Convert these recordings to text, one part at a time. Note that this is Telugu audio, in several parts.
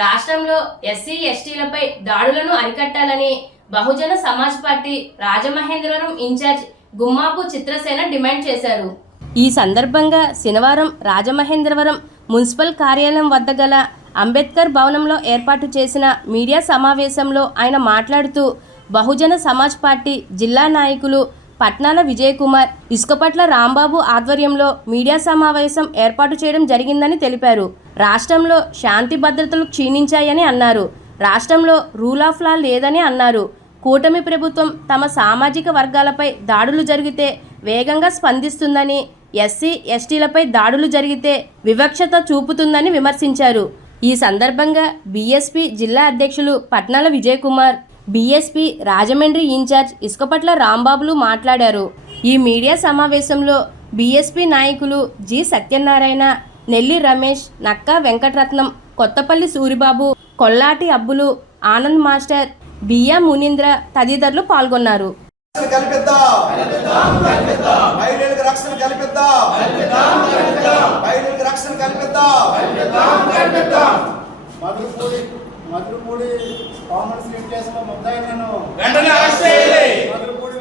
రాష్ట్రంలో ఎస్సీ ఎస్టీలపై దాడులను అరికట్టాలని Bahujan Samaj Party Rajamahendravaram in charge Gummapu Chitrasena demand చేశారు. ఈ సందర్భంగా శనివారం రాజమహేంద్రవరం మున్సిపల్ కార్యాలయం వద్ద గల అంబేద్కర్ భవనంలో ఏర్పాటు చేసిన మీడియా సమావేశంలో ఆయన మాట్లాడుతూ బహుజన సమాజ్ పార్టీ జిల్లా నాయకులు పట్నాల విజయకుమార్, ఇసుకపట్ల రాంబాబు ఆధ్వర్యంలో మీడియా సమావేశం ఏర్పాటు చేయడం జరిగిందని తెలిపారు. రాష్ట్రంలో శాంతి భద్రతలు క్షీణించాయని అన్నారు. రాష్ట్రంలో రూల్ ఆఫ్ లా లేదని అన్నారు. కూటమి ప్రభుత్వం తమ సామాజిక వర్గాలపై దాడులు జరిగితే వేగంగా స్పందిస్తుందని, ఎస్సీ ఎస్టీలపై దాడులు జరిగితే వివక్షత చూపుతుందని విమర్శించారు. ఈ సందర్భంగా బీఎస్పీ జిల్లా అధ్యక్షులు పట్నాల విజయకుమార్, బీఎస్పీ రాజమండ్రి ఇన్ఛార్జ్ ఇసుకపట్ల రాంబాబులు మాట్లాడారు. ఈ మీడియా సమావేశంలో బీఎస్పీ నాయకులు జి సత్యనారాయణ, నెల్లి రమేష్, నక్కా వెంకటరత్నం, కొత్తపల్లి సూరిబాబు, కొల్లాటి అబ్బులు, ఆనంద్ మాస్టర్, బియ్య మునీంద్ర తదితరులు పాల్గొన్నారు. మధురపూడి కామన్ స్ట్రీట్ కేసులో ముద్దాయిలను వెంటనే అరెస్ట్ చేయాలి. మధురపూడి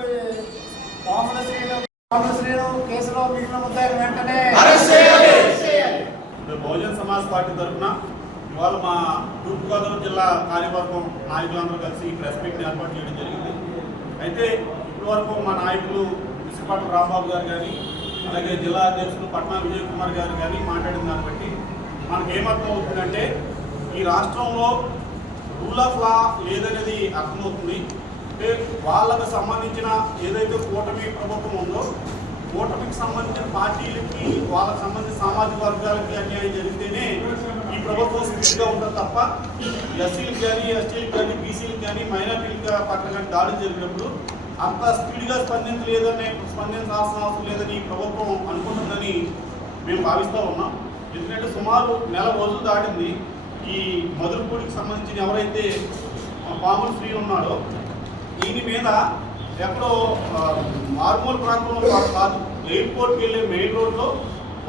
కామన్ స్ట్రీట్ కేసులో మిగిలిన ముద్దాయిలను వెంటనే అరెస్ట్ చేయాలి. బహుజన సమాజ్ పార్టీ తరఫున ఇవాళ మా తూర్పుగోదావరి జిల్లా కార్యవర్గం నాయకులందరూ కలిసి ప్రెస్ మీట్ ఏర్పాటు చేయడం జరిగింది. అయితే ఇప్పటివరకు మా నాయకులు ఇసుకపట్ల రాంబాబు గారు కానీ, అలాగే జిల్లా అధ్యక్షులు పట్నా విజయ్ కుమార్ గారు కానీ మాట్లాడిన దాన్ని బట్టి మనకేమర్థం అవుతుందంటే ఈ రాష్ట్రంలో రూల్ ఆఫ్ లా లేదనేది అర్థమవుతుంది. అంటే వాళ్ళకు సంబంధించిన ఏదైతే కూటమి ప్రభుత్వం ఉందో, కూటమికి సంబంధించిన పార్టీలకి వాళ్ళకి సంబంధించిన సామాజిక వర్గాలకి అన్యాయం జరిగితేనే ఈ ప్రభుత్వం స్పీడ్గా ఉంటుంది తప్ప ఎస్సీలకు కానీ, ఎస్టీలకు కానీ, బీసీలకు కానీ, మైనార్టీలకు పట్ల కానీ దాడులు జరిగినప్పుడు అంత స్పీడ్గా స్పందించాల్సిన అవసరం లేదని ఈ ప్రభుత్వం అనుకుంటుందని మేము భావిస్తూ ఉన్నాం. ఎందుకంటే సుమారు నెల రోజులు దాటింది. ఈ మధురపూడికి సంబంధించిన ఎవరైతే కామన్ ఫ్రీ ఉన్నాడో దీని మీద ఎక్కడో మార్మూల ప్రాంతంలో కాదు, ఎయిర్పోర్ట్కి వెళ్ళే మెయిన్ రోడ్లో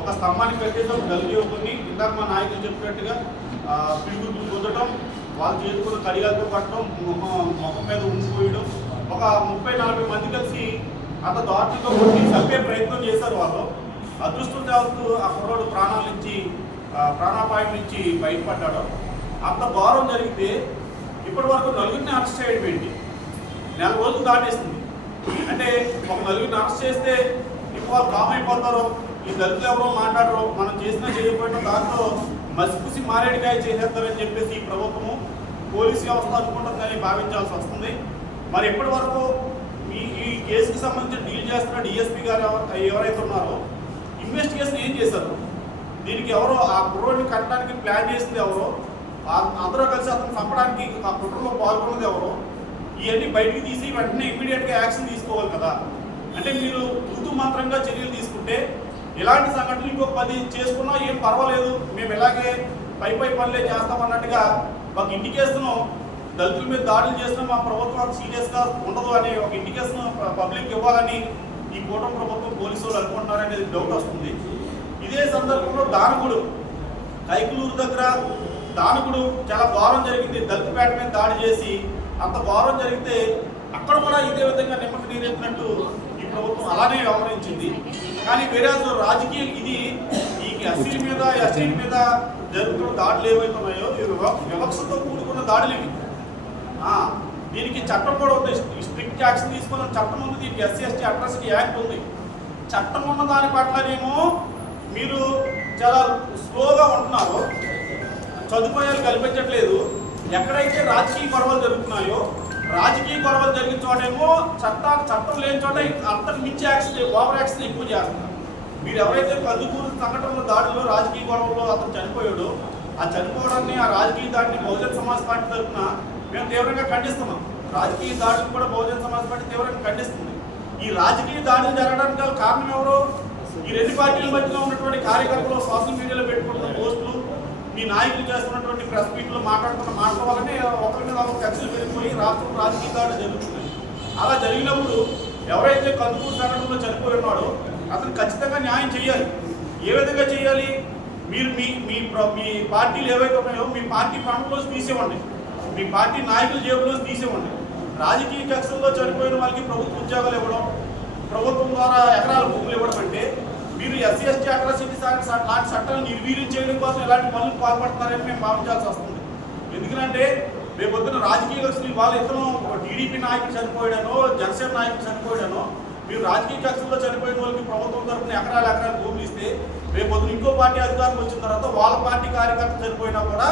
ఒక స్తంభానికి కట్టేసి ఒక దళిత యువకుని, ఇందాక మా నాయకులు చెప్పినట్టుగా పిడుగులు కుదటం, వాళ్ళ చేతులు కడిగాలతో పట్టడం, ముఖం మీద ఉండిపోయడం, ఒక 30-40 మంది కలిసి అంత దారుణంగా కొట్టి చంపే ప్రయత్నం చేశారు. వాళ్ళు అదృష్టం చేస్తూ ఆ కుర్రాడు ప్రాణాపాయం నుంచి బయటపడ్డాడు. అంత ఘోరం జరిగితే ఇప్పటి వరకు నలుగురిని అరెస్ట్ చేయడం ఏంటి? నెల రోజులు దాటేస్తుంది. అంటే ఒక నలుగురిని అరెస్ట్ చేస్తే ఇప్పుడు వాళ్ళు కామ్ అయిపోతారు, ఈ దళితులు ఎవరో మాట్లాడరు, మనం చేసినా చేయకపోయినా దాంట్లో మసిపూసి మారేడుకాయ చేసేస్తారని చెప్పేసి ఈ ప్రభుత్వము పోలీసు వ్యవస్థ అనుకుంటుందని భావించాల్సి వస్తుంది. మరి ఎప్పటి వరకు ఈ కేసుకి సంబంధించి డీల్ చేస్తున్న డిఎస్పీ గారు ఎవరైతే ఉన్నారో ఇన్వెస్టిగేషన్ ఏం చేశారు? దీనికి ఎవరో ఆ కుర్రోడిని కట్టడానికి ప్లాన్ చేసింది ఎవరో, అందరూ కలిసి అతను చంపడానికి ఆ కుట్రలో పాల్గొన్నది ఎవరో, ఇవన్నీ బయటికి తీసి వెంటనే ఇమీడియట్గా యాక్షన్ తీసుకోవాలి కదా. అంటే మీరు తూతు మంత్రంగా చర్యలు తీసుకుంటే ఇలాంటి సంఘటనలు ఇంకొక 10 చేసుకున్నా ఏం పర్వాలేదు, మేము ఇలాగే పై పనులే చేస్తామన్నట్టుగా ఒక ఇండికేషన్ దళితుల మీద దాడులు చేసినా మా ప్రభుత్వం సీరియస్గా ఉండదు అనే ఒక ఇండికేషన్ పబ్లిక్ ఇవ్వాలని ఈ కూటమి ప్రభుత్వం పోలీసు వాళ్ళు అనుకుంటున్నారనేది డౌట్ వస్తుంది. ఇదే సందర్భంలో దానగుడు కైకులూరు దగ్గర దానగుడు చాలా ఘోరం జరిగింది. దళితపేట మీద దాడి చేసి అంత ఘోరం జరిగితే అక్కడ కూడా ఇదే విధంగా నిమ్మకి నీరెత్తినట్టు ఈ ప్రభుత్వం అలానే వ్యవహరించింది. కానీ వేరే రాజకీయం ఇది ఈ ఎస్సీల మీద ఎస్టీల మీద జరుగుతున్న దాడులు ఏవైతున్నాయో వివక్షతో కూడుకున్న దాడులు ఇవి. దీనికి చట్టం కూడా ఉంది, స్ట్రిక్ట్ యాక్షన్ తీసుకున్న చట్టం ఉంది. దీనికి ఎస్సీ ఎస్టీ అట్రాసిటీ యాక్ట్ ఉంది. చట్టం ఉన్న దాని పట్లనేమో మీరు చాలా స్లోగా ఉంటున్నారు, సదుపాయాలు కల్పించట్లేదు. ఎక్కడైతే రాజకీయ గొడవలు జరుగుతున్నాయో, రాజకీయ గొడవలు జరిగిన చోటేమో చట్టం లేని చోట అంతకు మించి యాక్షన్, ఓవర్ యాక్షన్ ఎక్కువ చేస్తున్నారు. మీరు ఎవరైతే కందుకూరు సంఘటనలో దాడిలో రాజకీయ గొడవలో అతను చనిపోయాడో, ఆ చనిపోవడాన్ని, ఆ రాజకీయ దాడిని బహుజన సమాజ్ పార్టీ తరఫున మేము తీవ్రంగా ఖండిస్తున్నాం. రాజకీయ దాడులు కూడా బహుజన సమాజ్ పార్టీ తీవ్రంగా ఖండిస్తుంది. ఈ రాజకీయ దాడులు జరగడానికి కారణం ఎవరు? ఈ రెండు పార్టీల మధ్యలో ఉన్నటువంటి కార్యకర్తలు సోషల్ మీడియాలో పెట్టుకుంటున్న పోస్టులు, మీ నాయకులు చేస్తున్నటువంటి ప్రెస్ మీట్లో మాట్లాడుతున్న మాటల వల్లనే ఒకరి మీద ఒక కక్షలు పెరిగిపోయి రాష్ట్రం రాజకీయ దాడులు జరుగుతుంది. అలా జరిగినప్పుడు ఎవరైతే కందుకూరు సంఘటనలో చనిపోయి ఉన్నాడో అతను ఖచ్చితంగా న్యాయం చేయాలి. ఏ విధంగా చేయాలి? మీరు మీ పార్టీలు ఏవైతే ఉన్నాయో మీ పార్టీ ఫండ్లోంచి తీసేవ్వండి, మీ పార్టీ నాయకుల జేబులోంచి తీసేవ్వండి. రాజకీయ కక్షల్లో చనిపోయిన వాళ్ళకి ప్రభుత్వ ఉద్యోగాలు ఇవ్వడం, ప్రభుత్వం ద్వారా ఎకరాల భూములు ఇవ్వడం అంటే మీరు ఎస్సీ ఎస్టీ అట్రాసిటీ లాంటి చట్టాలు నిర్వీర్యం చేయడం కోసం ఇలాంటి పనులు పాల్పడుతున్నారని మేము భావించాల్సి వస్తుంది. ఎందుకంటే రేపు పొద్దున రాజకీయ కక్షలు వాళ్ళ ఇతను టీడీపీ నాయకుడు చనిపోయాడనో జనసేన నాయకుడు చనిపోయాడనో మీరు రాజకీయ కక్షల్లో చనిపోయిన వాళ్ళకి ప్రభుత్వం తరఫున ఎకరాల భూములు ఇస్తే రేపు పొద్దున ఇంకో పార్టీ అధికారం వచ్చిన తర్వాత వాళ్ళ పార్టీ కార్యకర్తలు చనిపోయినా కూడా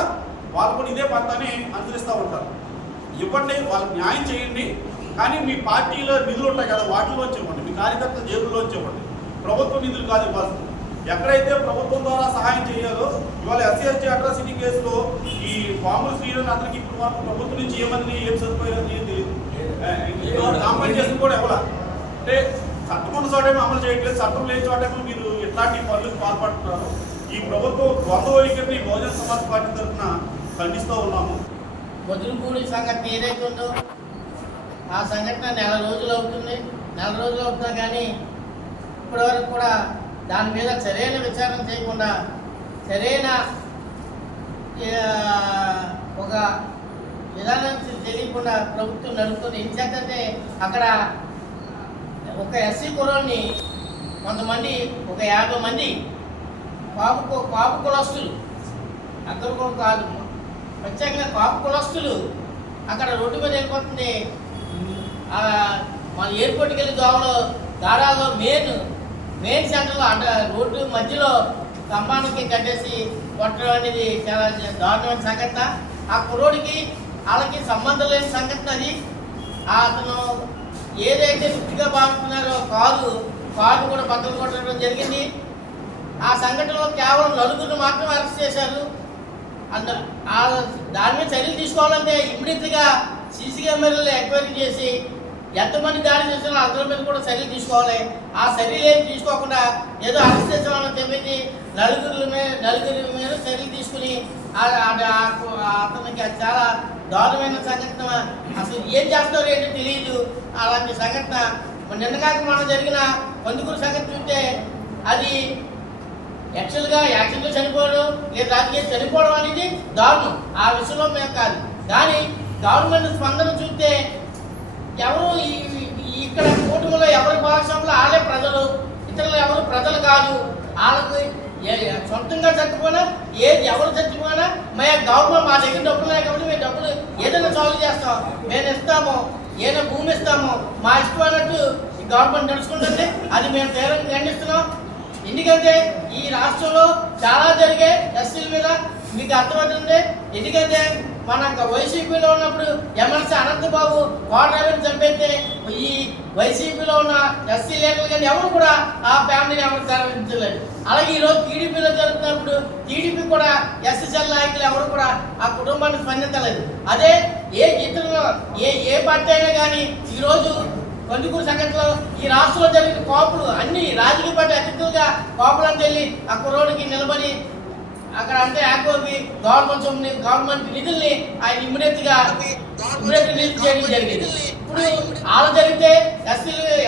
వాళ్ళు కూడా ఇదే పంతాన్ని అనుసరిస్తూ ఉంటారు. ఇవ్వండి, వాళ్ళకి న్యాయం చేయండి, కానీ మీ పార్టీలో నిధులు ఉంటాయి కదా వాటిలోంచి ఇవ్వండి, మీ కార్యకర్తల జేబుల్లోంచి ఇవ్వండి. ప్రభుత్వ నిధులు కాదు ఇవ్వాల్సింది. ఎక్కడైతే ప్రభుత్వం ద్వారా సహాయం చేయాలో ఇవాళ ఎస్సీ ఎస్టీ అట్రాసిటీ కేసులో ఈ పాముల శ్రీలను అతనికి ఇప్పుడు మాకు ప్రభుత్వం నుంచి ఏమని ఏం సదుపాయాలు ఏం తెలియదు. కాంపైన్ చేసిన కూడా ఇవ్వాల అంటే చట్టం ఉన్న చోటేమో అమలు చేయట్లేదు, చట్టం లేని చోటేమో మీరు ఇట్లాంటి పనులకు పాల్పడుతున్నారు. ఈ ప్రభుత్వం ద్వంద్వ వైఖరిని బహుజన సమాజ్ పార్టీ తరఫున ఖండిస్తూ ఉన్నాము. వదులుపూడి సంఘటన ఏదైతే ఉందో ఆ సంఘటన నెల రోజులు అవుతున్నా కానీ ఇప్పటివరకు కూడా దాని మీద సరైన విచారణ చేయకుండా సరైన ఒక విధానం తెలియకుండా ప్రభుత్వం నడుపుతుంది. ఎందుకంటే అక్కడ ఒక ఎస్సీ కులాన్ని కొంతమంది ఒక 50 మంది కాపు కులస్తులు, అందరూ కూడా కాదు, ప్రత్యేకంగా కాపు కులస్తులు అక్కడ రోడ్డు మీద వెళ్ళిపోతుంది. మన ఎయిర్పోర్ట్కి వెళ్ళి దాడాలో మెయిన్ సెంటర్లో రోడ్డు మధ్యలో స్తంభానికి కట్టేసి కొట్టడం అనేది చాలా దారుణమైన సంఘటన. ఆ కుర్రోడికి వాళ్ళకి సంబంధం లేని సంఘటన అది. అతను ఏదైతే వృత్తిగా భావిస్తున్నారో కారు కూడా బద్దలు కొట్టడం జరిగింది. ఆ సంఘటనలో కేవలం 4 మాత్రం అరెస్ట్ చేశారు. దాని మీద చర్యలు తీసుకోవాలంటే ఇమ్మీడియట్గా సీసీ కెమెరాలు ఎంక్వైరీ చేసి ఎంతమంది దాడి చేసినా అందరి మీద కూడా చర్యలు తీసుకోవాలి. ఆ చర్యలు ఏమి తీసుకోకుండా ఏదో అరెస్ట్ చేసామని చెప్పి నలుగురి మీద చర్యలు తీసుకుని అతనికి చాలా దారుణమైన సంఘటన. అసలు ఏం చేస్తారో ఏంటో తెలియదు. అలాంటి సంఘటన నిన్నగాక మనం జరిగిన కందుకూరు సంఘటన చూస్తే అది యాక్చువల్గా చనిపోవడం లేదా రాజకీయ చనిపోవడం అనేది దారుణం. ఆ విషయంలో మేము కాదు, కానీ గవర్నమెంట్ స్పందన చూస్తే ఎవరు ఇక్కడ కూటమిలో ఎవరి భాగస్వాములు వాళ్ళే ప్రజలు, ఇతరులు ఎవరు ప్రజలు కాదు. వాళ్ళకి సొంతంగా చచ్చిపోయినా ఎవరు చచ్చిపోయినా గవర్నమెంట్ మా దగ్గర డబ్బులు ఉన్నాయి కాబట్టి మేము డబ్బులు ఏదైనా సాల్వ్ చేస్తాం, మేము ఇస్తాము, ఏదైనా భూమి ఇస్తాము, మా ఇష్టం అన్నట్టు గవర్నమెంట్ నడుచుకుంటుంది. అది మేము తీవ్రంగా ఖండిస్తున్నాం. ఎందుకంటే ఈ రాష్ట్రంలో చాలా జరిగే ఎస్సీల మీద మీకు అర్థమవుతుంది. ఎందుకంటే మన వైసీపీలో ఉన్నప్పుడు ఎమ్మెల్సీ అనంతబాబు కోటరావిని చంపేస్తే ఈ వైసీపీలో ఉన్న ఎస్సీ లీడర్లు కానీ ఎవరు కూడా ఆ ఫ్యామిలీని ఎవరు తరలించలేదు. అలాగే ఈరోజు టీడీపీలో జరుగుతున్నప్పుడు టీడీపీ కూడా ఎస్ఎస్ఎల్ నాయకులు ఎవరు కూడా ఆ కుటుంబాన్ని స్పందించలేదు. అదే ఏ పార్టీ అయినా కానీ ఈరోజు కందుకూరు సంఘటనలో ఈ రాష్ట్రంలో జరిగిన కాపులు అన్ని రాజకీయ పార్టీ అతిథులుగా కాపులను వెళ్ళి ఆ కుర్రోడికి నిలబడి అక్కడ అంటే యాక్టివ్కి గవర్నమెంట్ నిధుల్ని ఆయన ఇమ్మీడియట్ రిలీజ్ చేయడం జరిగింది. ఇప్పుడు వాళ్ళు జరిగితే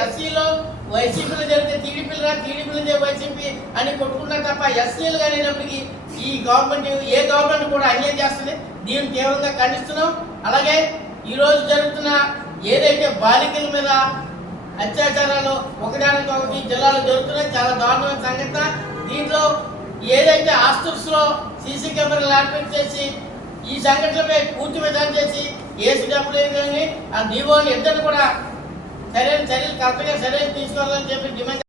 ఎస్సీలో వైసీపీలో జరిగితే టీడీపీలో వైసీపీ అని కొట్టుకుంటారు తప్ప ఎస్సీలు కానీ అయినప్పటికీ ఈ గవర్నమెంట్ కూడా అన్యాయం చేస్తుంది. దీన్ని తీవ్రంగా ఖండిస్తున్నాం. అలాగే ఈరోజు జరుగుతున్న ఏదైతే బాలికల మీద అత్యాచారాలు ఒకటి జిల్లాలో జరుగుతున్నాయి, చాలా దారుణమైన సంఘటన. దీంట్లో ఏదైతే ఆస్తుల్లో సీసీ కెమెరాలు యాక్టివేట్ చేసి ఈ సంఘటనలపై పూర్తి విధానం చేసి ఏసీడబ్ల్యూ కానీ ఆ డిఓని ఇద్దరు కూడా సరైన చర్యలు కరెక్ట్గా తీసుకోవాలని చెప్పి డిమాండ్